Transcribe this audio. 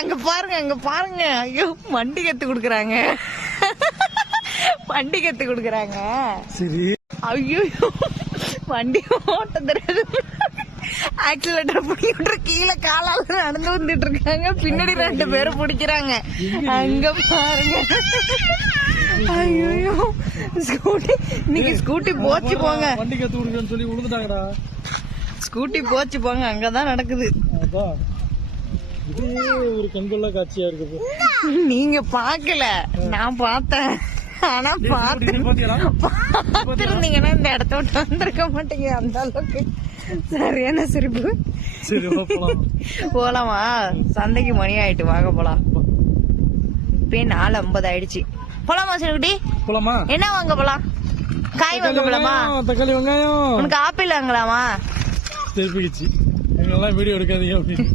அங்க பாருங்க அங்க பாருங்க. ஐயோ வண்டி கத்து குடுக்குறாங்க. வண்டி கத்து குடுக்குறாங்க. சரி. ஐயோ வண்டி ஓட்ட தெரியாது. ஆக்சிலேட்டர் பிடிக்கிட்டு கீழே காலால நடந்து வந்துட்டு இருக்காங்க. பின்னாடி 2 பேரும் பிடிக்கிறாங்க. அங்க பாருங்க. ஐயோ ஸ்கூட்டி இன்னைக்கு ஸ்கூட்டி போச்சு போங்க. வண்டி கத்து கொடுக்கன்னு சொல்லி விழுந்துட்டாங்கடா. ஸ்கூட்டி போச்சு போங்க. அங்கதான் நடக்குது. இது ஒரு கண்கொள்ளா காட்சியா இருக்குது. நீங்க பாக்கல, நான் பார்த்தேன். ஆனா பாத்துருந்தீங்கன்னா இந்த இடத்த விட்டு வந்திருக்க மாட்டீங்க. அந்த அளவுக்கு சரியான சிரிப்பு. போலாமா? சந்தைக்கு மணி ஆயிட்டு, வாங்க போலாம். இப்பயே 4:50 ஆயிடுச்சு. போலாமா சிறுகுட்டி? போலாமா? என்ன வாங்க போலாம்? காய் வாங்க போலாமா? தக்காளி வெங்காயம். உனக்கு ஆப்பிள் வாங்கலாமா? திருப்பிடுச்சு. எங்கெல்லாம் வீடியோ எடுக்காதீங்க.